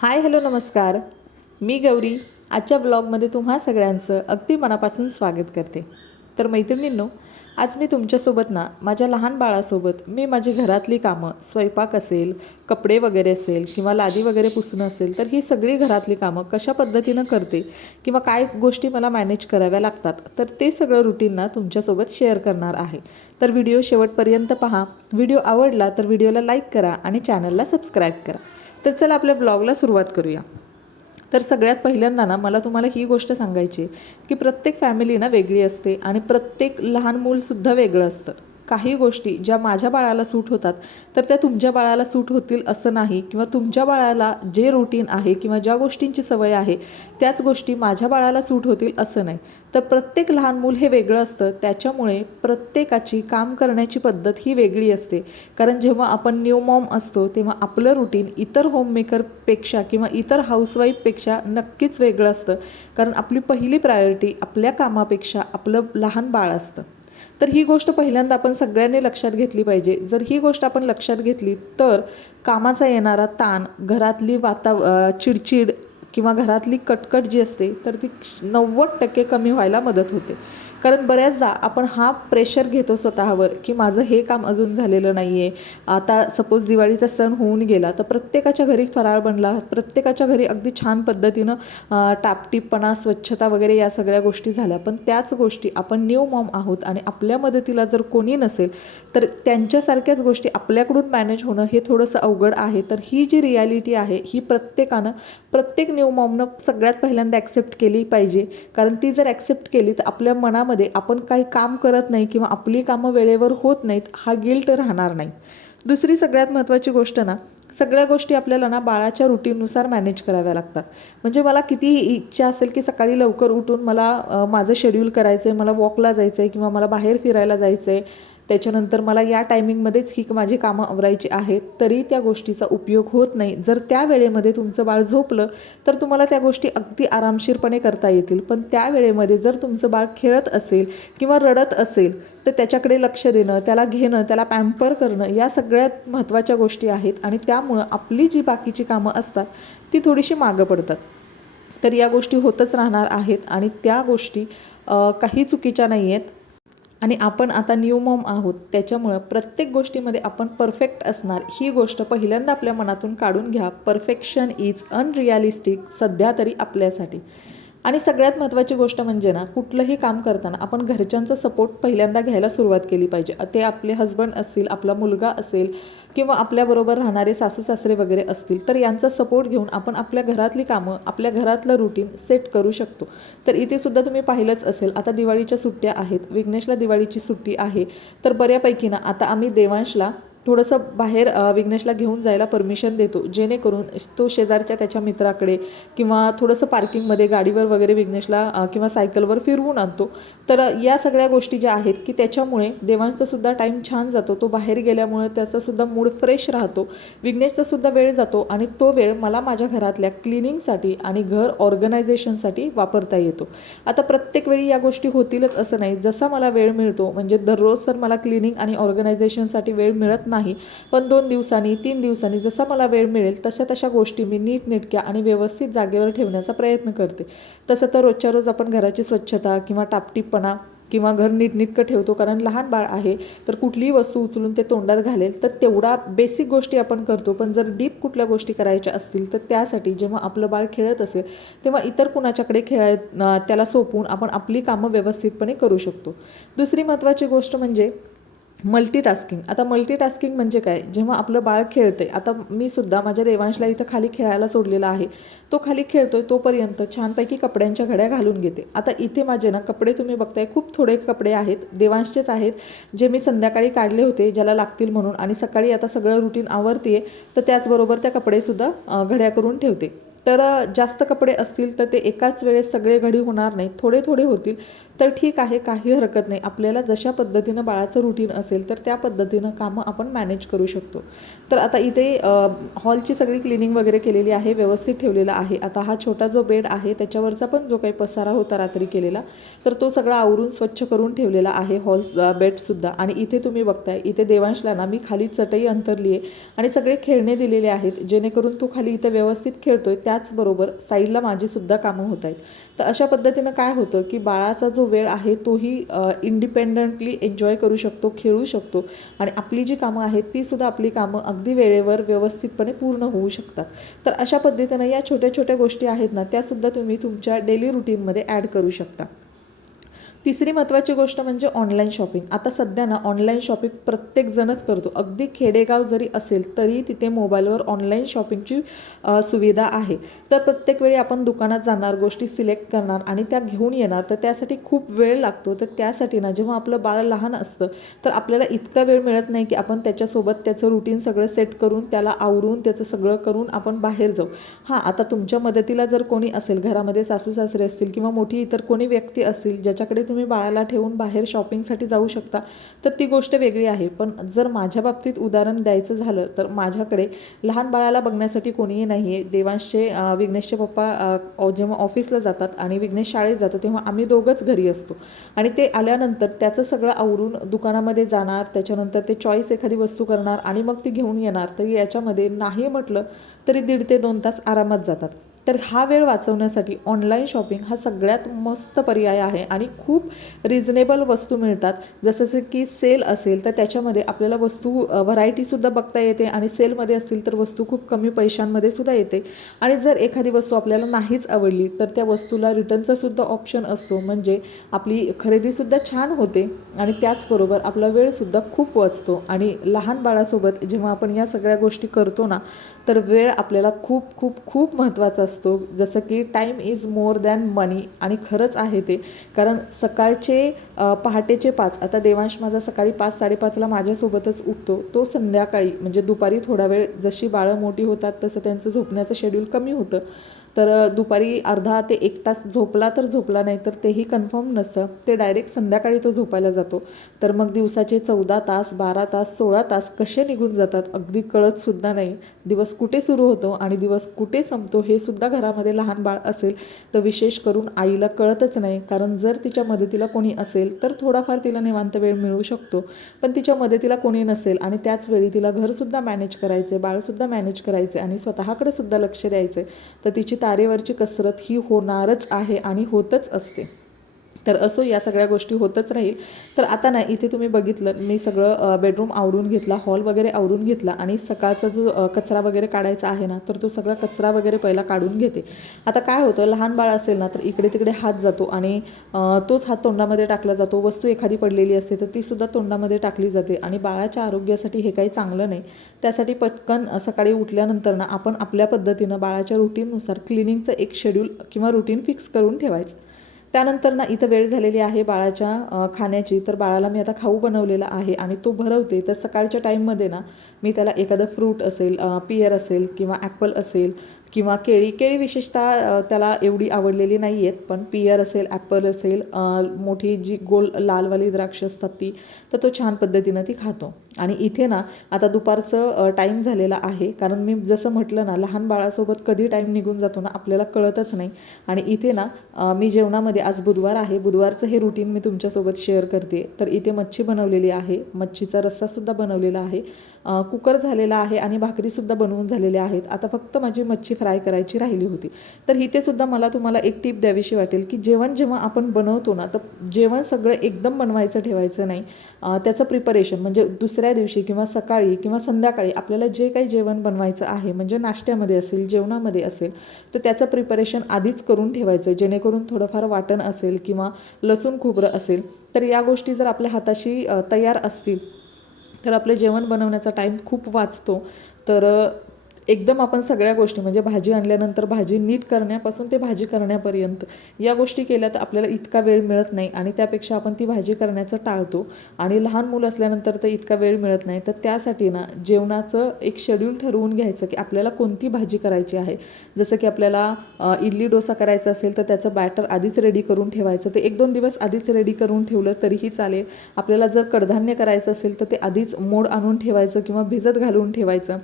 Hi hello नमस्कार. मी गौरी आजच्या ब्लॉगमध्ये तुम्हा सगळ्यांचं अगदी मनापासून स्वागत करते. तर मैत्रिणींनो, आज मी तुमच्यासोबत माझ्या लहान बाळासोबत मी माझी घरातली कामं, स्वयंपाक असेल, कपडे वगैरे असेल किंवा लादी वगैरे पुसणं असेल, तर ही सगळी घरातली कामं कशा पद्धतीनं करते किंवा काय गोष्टी मला मॅनेज कराव्या लागतात, तर ते सगळं रुटीन तुमच्यासोबत शेअर करणार आहे. तर व्हिडिओ शेवटपर्यंत पहा. व्हिडिओ आवडला तर व्हिडिओला लाईक करा आणि चॅनलला सबस्क्राईब करा. तर चला आपल्या ब्लॉगला सुरुवात करूया. तर सगळ्यात पहिल्यांदा मला तुम्हाला ही गोष्ट सांगायची की प्रत्येक फॅमिली वेगळी असते आणि प्रत्येक लहान मूलसुद्धा वेगळं असतं. काही गोष्टी ज्या माझ्या बाळाला सूट होतात तर त्या तुमच्या बाळाला सूट होतील असं नाही, किंवा तुमच्या बाळाला जे रुटीन आहे किंवा ज्या गोष्टींची सवय आहे त्याच गोष्टी माझ्या बाळाला सूट होतील असं नाही. तर प्रत्येक लहान मूल हे वेगळं असतं. त्याच्यामुळे प्रत्येकाची काम करण्याची पद्धत ही वेगळी असते. कारण जेव्हा आपण न्यू मॉम असतो तेव्हा आपलं रुटीन इतर होममेकरपेक्षा किंवा इतर हाऊसवाईफपेक्षा नक्कीच वेगळं असतं. कारण आपली पहिली प्रायोरिटी आपल्या कामापेक्षा आपलं लहान बाळ असतं. तर ही गोष्ट पहिल्यांदा आपण सगळ्यांनी लक्षात घेतली पाहिजे. जर ही गोष्ट आपण लक्षात घेतली तर कामाचा येणारा ताण, घरातली चिडचिड किंवा घरातली कटकट जी असते तर ती 90% कमी व्हायला मदत होते. कारण बऱ्याचदा आपण हा प्रेशर घेतो स्वतःवर की माझं हे काम अजून झालेलं नाही आहे. आता सपोज दिवाळीचा सण होऊन गेला तर प्रत्येकाच्या घरी फराळ बनला, प्रत्येकाच्या घरी अगदी छान पद्धतीनं टापटीपणा, स्वच्छता वगैरे या सगळ्या गोष्टी झाल्या. पण त्याच गोष्टी आपण न्यू मॉम आहोत आणि आपल्या मदतीला जर कोणी नसेल तर त्यांच्यासारख्याच गोष्टी आपल्याकडून मॅनेज होणं हे थोडंसं अवघड आहे. तर ही जी रियालिटी आहे ही प्रत्येक न्यू मॉमनं सगळ्यात पहिल्यांदा ॲक्सेप्ट केली पाहिजे. कारण ती जर ॲक्सेप्ट केली तर आपल्या मनामध्ये आपण काही काम करत नाही किंवा आपली कामं वेळेवर होत नाहीत हा गिल्ट राहणार नाही. दुसरी सगळ्यात महत्त्वाची गोष्ट सगळ्या गोष्टी आपल्याला बाळाच्या रुटीननुसार मॅनेज कराव्या लागतात. म्हणजे मला कितीही इच्छा असेल की सकाळी लवकर उठून मला माझं शेड्यूल करायचं आहे, मला वॉकला जायचं आहे किंवा मला बाहेर फिरायला जायचं आहे, त्याच्यानंतर मला या टायमिंगमध्येच ही माझी कामं आवरायची आहेत, तरी त्या गोष्टीचा उपयोग होत नाही. जर त्या वेळेमध्ये तुमचं बाळ झोपलं तर तुम्हाला त्या गोष्टी अगदी आरामशीरपणे करता येतील. पण त्या वेळेमध्ये जर तुमचं बाळ खेळत असेल किंवा रडत असेल तर त्याच्याकडे लक्ष देणं, त्याला घेणं, त्याला पॅम्पर करणं या सगळ्यात महत्त्वाच्या गोष्टी आहेत. आणि त्यामुळं आपली जी बाकीची कामं असतात ती थोडीशी मागं पडतात. तर या गोष्टी होतच राहणार आहेत आणि त्या गोष्टी काही चुकीच्या नाही आहेत. आणि आपण आता न्यू मॉम आहोत त्याच्यामुळं प्रत्येक गोष्टीमध्ये आपण परफेक्ट असणार ही गोष्ट पहिल्यांदा आपल्या मनातून काढून घ्या. परफेक्शन इज अनरिअलिस्टिक सध्या तरी आपल्यासाठी. आणि सगळ्यात महत्त्वाची गोष्ट म्हणजे कुठलंही काम करताना आपण घरच्यांचा सपोर्ट पहिल्यांदा घ्यायला सुरुवात केली पाहिजे. ते आपले हजबंड असतील, आपला मुलगा असेल किंवा आपल्याबरोबर राहणारे सासू सासरे वगैरे असतील, तर यांचा सपोर्ट घेऊन आपण आपल्या घरातली कामं, आपल्या घरातलं रुटीन सेट करू शकतो. तर इथे सुद्धा तुम्ही पाहिलंच असेल, आता दिवाळीच्या सुट्ट्या आहेत, विघ्नेशला दिवाळीची सुट्टी आहे. तर बऱ्यापैकी आता आम्ही देवांशला थोडंसं बाहेर विघ्नेशला घेऊन जायला परमिशन देतो, जेणेकरून तो शेजारच्या त्याच्या मित्राकडे किंवा थोडंसं पार्किंगमध्ये गाडीवर वगैरे विघ्नेशला किंवा सायकलवर फिरवून आणतो. तर या सगळ्या गोष्टी ज्या आहेत की त्याच्यामुळे देवांचासुद्धा टाईम छान जातो. तो बाहेर गेल्यामुळे त्याचासुद्धा मूड फ्रेश राहतो, विघ्नेशचासुद्धा वेळ जातो आणि तो वेळ मला माझ्या घरातल्या क्लिनिंगसाठी आणि घर ऑर्गनायझेशनसाठी वापरता येतो. आता प्रत्येक वेळी या गोष्टी होतीलच असं नाही. जसा मला वेळ मिळतो, म्हणजे दररोज तर मला क्लिनिंग आणि ऑर्गनायझेशनसाठी वेळ मिळत नाही, पण 2 दिवसांनी 3 दिवसांनी जसा मला वेळ मिळेल तशा गोष्टी मी नीटनेटक्या आणि व्यवस्थित जागेवर ठेवण्याचा प्रयत्न करते. तसं तर रोजच्या रोज आपण घराची स्वच्छता किंवा टापटीपणा किंवा घर नीटनेटकं ठेवतो. कारण लहान बाळ आहे तर कुठलीही वस्तू उचलून ते तोंडात घालेल तर तेवढा बेसिक गोष्टी आपण करतो. पण जर डीप कुठल्या गोष्टी करायच्या असतील तर त्यासाठी जेव्हा आपलं बाळ खेळत असेल तेव्हा इतर कुणाच्याकडे त्याला सोपवून आपण आपली कामं व्यवस्थितपणे करू शकतो. दुसरी महत्त्वाची गोष्ट म्हणजे मल्टीटास्किंग. आता मल्टीटास्किंग म्हणजे काय? जेव्हा आपलं बाळ खेळते, आता मी सुद्धा माझ्या देवांशला इथं खाली खेळायला सोडलेला आहे, तो खाली खेळतोय तोपर्यंत छानपैकी कपड्यांच्या घड्या घालून घेते. आता इथे माझे कपडे तुम्ही बघताय खूप थोडे कपडे आहेत, देवांशचेच आहेत, जे मी संध्याकाळी काढले होते ज्याला लागतील म्हणून, आणि सकाळी आता सगळं रुटीन आवरते तर त्याचबरोबर त्या कपडेसुद्धा घड्या करून ठेवते. तर जास्त कपडे असतील तर ते एकाच वेळेस सगळे घडी होणार नाही, थोडे थोडे होतील तर ठीक आहे, काही हरकत नाही. आपल्याला जशा पद्धतीनं बाळाचं रुटीन असेल तर त्या पद्धतीनं कामं आपण मॅनेज करू शकतो. तर आता इथे हॉलची सगळी क्लिनिंग वगैरे केलेली आहे, व्यवस्थित ठेवलेला आहे. आता हा छोटा जो बेड आहे त्याच्यावरचा पण जो काही पसारा होता रात्री केलेला, तर तो सगळा आवरून स्वच्छ करून ठेवलेला आहे, बेडसुद्धा. आणि इथे तुम्ही बघताय, इथे देवांशला ना मी खाली चटई अंतरली आहे आणि सगळे खेळणे दिलेले आहेत, जेणेकरून तो खाली इथे व्यवस्थित खेळतोय. त्याचबरोबर साईडला माझीसुद्धा कामं होत आहेत. तर अशा पद्धतीनं काय होतं की बाळाचा जो वेळ आहे तोही इंडिपेंडंटली एन्जॉय करू शकतो, खेळू शकतो आणि आपली जी कामं आहेत तीसुद्धा आपली कामं अगदी वेळेवर व्यवस्थितपणे पूर्ण होऊ शकतात. तर अशा पद्धतीनं या छोट्या छोट्या गोष्टी आहेत ना, त्यासुद्धा तुम्ही तुमच्या डेली रुटीनमध्ये ॲड करू शकता. तिसरी महत्त्वाची गोष्ट म्हणजे ऑनलाईन शॉपिंग. आता सध्या ना ऑनलाईन शॉपिंग प्रत्येकजणच करतो. अगदी खेडेगाव जरी असेल तरी तिथे मोबाईलवर ऑनलाईन शॉपिंगची सुविधा आहे. तर प्रत्येक वेळी आपण दुकानात जाणार, गोष्टी सिलेक्ट करणार आणि त्या घेऊन येणार, तर त्यासाठी खूप वेळ लागतो. तर त्यासाठी ना जेव्हा आपलं बाळ लहान असतं तर आपल्याला इतका वेळ मिळत नाही की आपण त्याच्यासोबत त्याचं रुटीन सगळं सेट करून, त्याला आवरून, त्याचं सगळं करून आपण बाहेर जाऊ. हां, आता तुमच्या मदतीला जर कोणी असेल, घरामध्ये सासू सासरे असतील किंवा मोठी इतर कोणी व्यक्ती असतील ज्याच्याकडे तुम्ही बाळाला ठेवून बाहेर शॉपिंगसाठी जाऊ शकता, तर ती गोष्ट वेगळी आहे. पण जर माझ्या बाबतीत उदाहरण द्यायचं झालं तर माझ्याकडे लहान बाळाला बघण्यासाठी कोणीही नाही आहे. विघ्नेशचे पप्पा जेव्हा ऑफिसला जातात आणि विघ्नेश शाळेत जातो तेव्हा आम्ही दोघंच घरी असतो आणि ते आल्यानंतर त्याचं सगळं आवरून दुकानामध्ये जाणार, त्याच्यानंतर ते चॉईस एखादी वस्तू करणार आणि मग ती घेऊन येणार. तर याच्यामध्ये नाही म्हटलं तरी 1.5 ते 2 तास आरामात जातात. तर हा वेळ वाचवण्यासाठी ऑनलाईन शॉपिंग हा सगळ्यात मस्त पर्याय आहे आणि खूप रिजनेबल वस्तू मिळतात. जसं की सेल असेल तर त्याच्यामध्ये आपल्याला वस्तू व्हरायटीसुद्धा बघता येते आणि सेलमध्ये असतील तर वस्तू खूप कमी पैशांमध्ये सुद्धा येते. आणि जर एखादी वस्तू आपल्याला नाहीच आवडली तर त्या वस्तूला रिटर्नचा सुद्धा ऑप्शन असतो, म्हणजे आपली खरेदीसुद्धा छान होते आणि त्याचबरोबर आपला वेळसुद्धा खूप वाचतो. आणि लहान बाळासोबत जेव्हा आपण या सगळ्या गोष्टी करतो ना, तर वेळ आपल्याला खूप खूप खूप महत्त्वाचा असतो. जसं की टाईम इज मोर दॅन मनी, आणि खरंच आहे ते. कारण सकाळचे पहाटेचे 5, आता देवांश माझा सकाळी 5-5:30ला माझ्यासोबतच उठतो. तो संध्याकाळी म्हणजे दुपारी थोडा वेळ, जशी बाळं मोठी होतात तसं त्यांचं झोपण्याचं शेड्यूल कमी होतं, तर दुपारी अर्धा ते 1 तास झोपला तर झोपला, नाही तर तेही कन्फर्म नसतं. ते डायरेक्ट संध्याकाळी तो झोपायला जातो. तर मग दिवसाचे 14 तास, 12 तास, 16 तास कसे निघून जातात अगदी कळतसुद्धा नाही. दिवस कुठे सुरू होतो आणि दिवस कुठे संपतो हे सुद्धा घरामध्ये लहान बाळ असेल तर विशेष करून आईला कळतच नाही. कारण जर तिच्या मदतीला कोणी असेल तर थोडाफार तिला निवांत वेळ मिळू शकतो, पण तिच्या मदतीला कोणी नसेल आणि त्याचवेळी तिला घरसुद्धा मॅनेज करायचे, बाळसुद्धा मॅनेज करायचे आणि स्वतःकडे सुद्धा लक्ष द्यायचे, तर तिची तारेवरची कसरत ही होणारच आहे आणि होतच असते. तर असो, या सगळ्या गोष्टी होतच राहील. तर आता ना इथे तुम्ही बघितलं, मी सगळं बेडरूम आवरून घेतला, हॉल वगैरे आवरून घेतला आणि सकाळचा जो कचरा वगैरे काढायचा आहे ना, तर तो सगळा कचरा वगैरे पहिला काढून घेते. आता काय होतं, लहान बाळ असेल ना तर इकडे तिकडे हात जातो आणि तोच हात तोंडामध्ये टाकला जातो. वस्तू एखादी पडलेली असते तर तीसुद्धा तोंडामध्ये टाकली जाते आणि बाळाच्या आरोग्यासाठी हे काही चांगलं नाही. त्यासाठी पटकन सकाळी उठल्यानंतर ना आपण आपल्या पद्धतीनं बाळाच्या रुटीननुसार क्लिनिंगचं एक शेड्यूल किंवा रुटीन फिक्स करून ठेवायचं. त्यानंतर ना इथं वेळ झालेली आहे बाळाच्या खाण्याची, तर बाळाला मी आता खाऊ बनवलेला आहे आणि तो भरवते. तर सकाळच्या टाईममध्ये ना मी त्याला एखादं फ्रूट असेल, पियर असेल किंवा ॲपल असेल किंवा केळी विशेषतः त्याला एवढी आवडलेली नाही आहेत, पण पियर असेल, ॲपल असेल, मोठी जी गोल लालवाली द्राक्ष असतात ती, तर तो छान पद्धतीनं ती खातो. आणि इथे ना आता दुपारचं टाईम झालेला आहे, कारण मी जसं म्हटलं ना लहान बाळासोबत कधी टाईम निघून जातो ना आपल्याला कळतच नाही. आणि इथे ना मी जेवणामध्ये, आज बुधवार आहे, बुधवारचं हे रुटीन मी तुमच्यासोबत शेअर करते. तर इथे मच्छी बनवलेली आहे, मच्छीचा रस्सासुद्धा बनवलेला आहे, कुकर झालेला आहे आणि भाकरीसुद्धा बनवून झालेल्या आहेत. आता फक्त माझी मच्छी फ्राय करायची राहिली होती. तर इथे सुद्धा मला तुम्हाला एक टिप द्यावीशी वाटेल की जेव्हा आपण बनवतो ना, तर जेवण सगळं एकदम बनवायचं ठेवायचं नाही. त्याचं प्रिपरेशन म्हणजे दुसऱ्या दिवशी किंवा सकाळी किंवा संध्याकाळी आपल्याला जे काही जेवण बनवायचं आहे, म्हणजे नाश्त्यामध्ये असेल, जेवणामध्ये असेल, तर त्याचं प्रिपरेशन आधीच करून ठेवायचं, जेणेकरून थोडंफार वाटण असेल किंवा लसूण खोबरं असेल, तर या गोष्टी जर आपल्या हाताशी तयार असतील तर आपलं जेवण बनवण्याचा टाईम खूप वाचतो. तर एकदम आपण सगळ्या गोष्टी म्हणजे भाजी आणल्यानंतर भाजी नीट करण्यापासून ते भाजी करण्यापर्यंत या गोष्टी केल्या तर आपल्याला इतका वेळ मिळत नाही आणि त्यापेक्षा आपण ती भाजी करण्याचं टाळतो आणि लहान मुलं असल्यानंतर तर इतका वेळ मिळत नाही. तर त्यासाठी ना जेवणाचं एक शेड्यूल ठरवून घ्यायचं की आपल्याला कोणती भाजी करायची आहे. जसं की आपल्याला इडली डोसा करायचा असेल तर त्याचं बॅटर आधीच रेडी करून ठेवायचं, ते 1-2 दिवस आधीच रेडी करून ठेवलं तरीही चालेल. आपल्याला जर कडधान्य करायचं असेल तर ते आधीच मोड आणून ठेवायचं किंवा भिजत घालून ठेवायचं.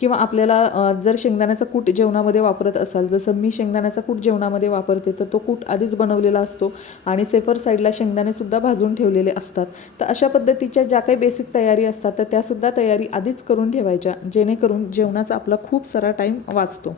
किंवा आपल्याला जर शेंगदाण्याचा कूट जेवणामध्ये वापरत असाल, जसं मी शेंगदाण्याचा कूट जेवणामध्ये वापरते, तर तो कूट आधीच बनवलेला असतो आणि सेफर साईडला शेंगदाणेसुद्धा भाजून ठेवलेले असतात. तर अशा पद्धतीच्या ज्या काही बेसिक तयारी असतात तर त्यासुद्धा तयारी आधीच करून ठेवायच्या, जेणेकरून जेवणाचा आपला खूप सारा टाईम वाचतो.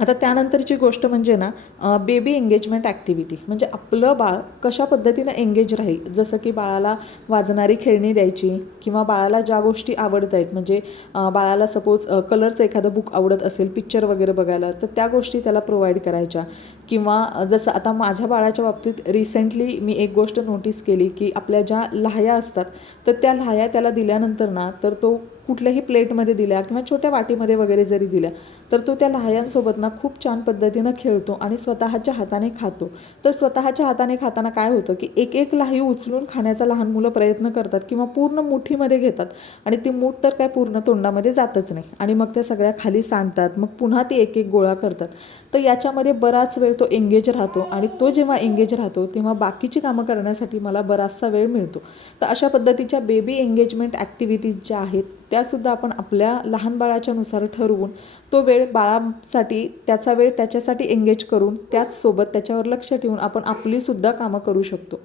आता त्यानंतरची गोष्ट म्हणजे ना बेबी एंगेजमेंट ॲक्टिव्हिटी, म्हणजे आपलं बाळ कशा पद्धतीनं एंगेज राहील. जसं की बाळाला वाजणारी खेळणी द्यायची किंवा बाळाला ज्या गोष्टी आवडत आहेत, म्हणजे बाळाला सपोज कलरचं एखादं बुक आवडत असेल, पिक्चर वगैरे बघायला, तर त्या गोष्टी त्याला प्रोव्हाइड करायच्या. किंवा जसं आता माझ्या बाळाच्या बाबतीत रिसेंटली मी एक गोष्ट नोटीस केली की आपल्या ज्या लाह्या असतात तर त्या लाह्या त्याला दिल्यानंतर ना तर तो कुठल्याही प्लेटमध्ये दिल्या किंवा छोट्या वाटीमध्ये वगैरे जरी दिल्या तर तो त्या लाह्यांसोबत ना खूप छान पद्धतीनं खेळतो आणि स्वतःच्या हाताने खातो. तर स्वतःच्या हाताने खाताना काय होतं की एक एक लाही उचलून खाण्याचा लहान मुलं प्रयत्न करतात किंवा पूर्ण मुठीमध्ये घेतात आणि ती मूठ तर काय पूर्ण तोंडामध्ये जातच नाही आणि मग त्या सगळ्या खाली सांडतात, मग पुन्हा ती एक एक गोळा करतात. तर याच्यामध्ये बराच वेळ तो एंगेज राहतो आणि तो जेव्हा एंगेज राहतो तेव्हा बाकीची कामं करण्यासाठी मला बराचसा वेळ मिळतो. तर अशा पद्धतीच्या बेबी एंगेजमेंट ॲक्टिव्हिटीज ज्या आहेत त्यासुद्धा आपण आपल्या लहान बाळाच्यानुसार ठरवून तो वेळ बाळासाठी त्याचा वेळ त्याच्यासाठी एंगेज करून त्याचसोबत त्याच्यावर लक्ष ठेवून आपण आपलीसुद्धा कामं करू शकतो.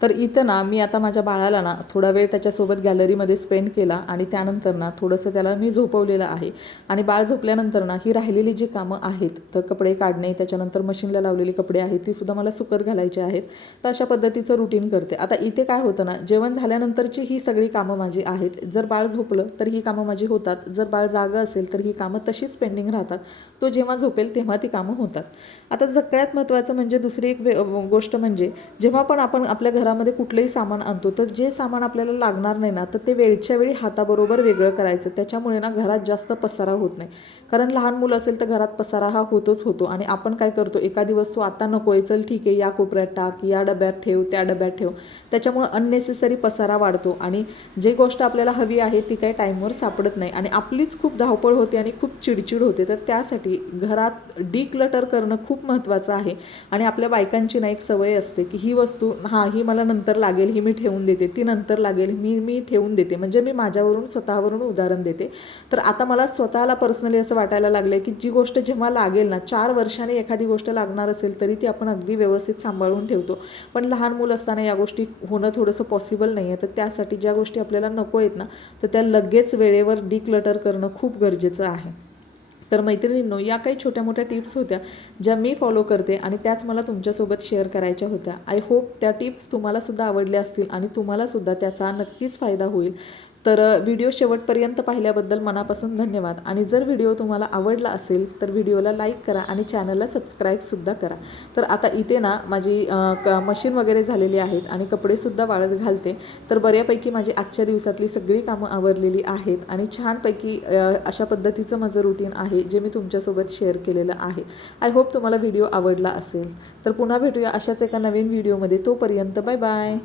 तर इथं ना मी आता माझ्या बाळाला ना थोडा वेळ त्याच्यासोबत गॅलरीमध्ये स्पेंड केला आणि त्यानंतर ना थोडंसं त्याला मी झोपवलेलं आहे आणि बाळ झोपल्यानंतर ना ही राहिलेली जी कामं आहेत, तर कपडे काढणे, त्याच्यानंतर मशीनला लावलेली कपडे आहेत तीसुद्धा मला सुकत घालायची आहेत. तर अशा पद्धतीचं रुटीन करते. आता इथे काय होतं ना, जेवण झाल्यानंतरची ही सगळी कामं माझी आहेत. जर बाळ झोपलं तर ही कामं माझी होतात, जर बाळ जागं असेल तर ही कामं तशीच पेंडिंग राहतात. तो जेव्हा झोपेल तेव्हा ती कामं होतात. आता सगळ्यात महत्त्वाचं म्हणजे दुसरी एक गोष्ट म्हणजे जेव्हा पण आपण आपल्या घरामध्ये कुठलंही सामान आणतो तर जे सामान आपल्याला लागणार नाही ना तर ते वेळच्या वेळी हाताबरोबर वेगळं करायचं. त्याच्यामुळे ना घरात जास्त पसारा होत नाही, कारण लहान मुलं असेल तर घरात पसारा हा होतोच होतो आणि आपण काय करतो, एखादी वस्तू आता नको आहे, चल ठीक आहे या कोपऱ्यात टाक, या डब्यात ठेव, त्या डब्यात ठेव. त्याच्यामुळं अननेसेसरी पसारा वाढतो आणि जी गोष्ट आपल्याला हवी आहे ती काही टाईमवर सापडत नाही आणि आपलीच खूप धावपळ होते आणि खूप चिडचिड होते. तर त्यासाठी घरात डिक्लटर करणं खूप महत्त्वाचं आहे. आणि आपल्या बायकांची ना एक सवय असते की ही वस्तू ही मला नंतर लागेल, ही मी ठेवून देते, ती नंतर लागेल, मी ठेवून देते. म्हणजे मी माझ्यावरून स्वतःवरून उदाहरण देते. तर आता मला स्वतःला पर्सनली असं वाटायला लागलं आहे की जी गोष्ट जेव्हा लागेल ना, 4 वर्षांनी एखादी गोष्ट लागणार असेल तरी ती आपण अगदी व्यवस्थित सांभाळून ठेवतो, पण लहान मुलं असताना या गोष्टी होणं थोडंसं पॉसिबल नाही आहे. तर त्यासाठी ज्या गोष्टी आपल्याला नको आहेत ना तर त्या लगेच वेळेवर डिक्लटर करणं खूप गरजेचं आहे. तर मैत्रिणींनो, या काही छोट्या मोठ्या टिप्स होत्या ज्या मी फॉलो करते आणि त्याच मला तुमच्यासोबत शेअर करायच्या होत्या. आय होप त्या टिप्स तुम्हालासुद्धा आवडल्या असतील आणि तुम्हालासुद्धा त्याचा नक्कीच फायदा होईल. तर व्हिडिओ शेवटपर्यंत पाहिल्याबद्दल मनापासून धन्यवाद. आणि जर व्हिडिओ तुम्हाला आवडला असेल तर व्हिडिओला लाईक करा आणि चॅनलला सबस्क्राईबसुद्धा करा. तर आता इथे ना माझी मशीन वगैरे झालेली आहेत आणि कपडेसुद्धा वाळत घालते. तर बऱ्यापैकी माझी आजच्या दिवसातली सगळी कामं आवरलेली आहेत आणि छानपैकी अशा पद्धतीचं माझं रुटीन आहे जे मी तुमच्यासोबत शेअर केलेलं आहे. आय होप तुम्हाला व्हिडिओ आवडला असेल. तर पुन्हा भेटूया अशाच एका नवीन व्हिडिओमध्ये. तोपर्यंत बाय बाय.